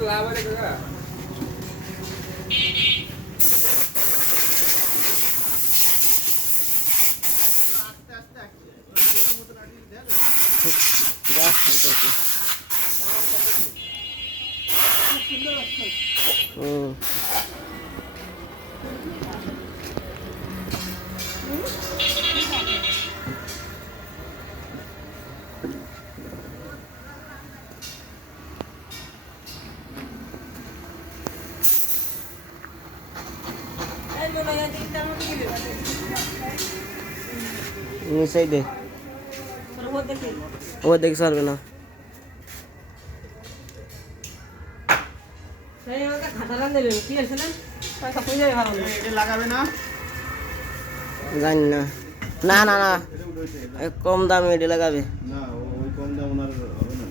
লাভ আছে কাকা নিচেই দে ও দেখে সারবে না জানি না না না না কম দামে এটি লাগাবে না ওই কম দাম ওনার হবে না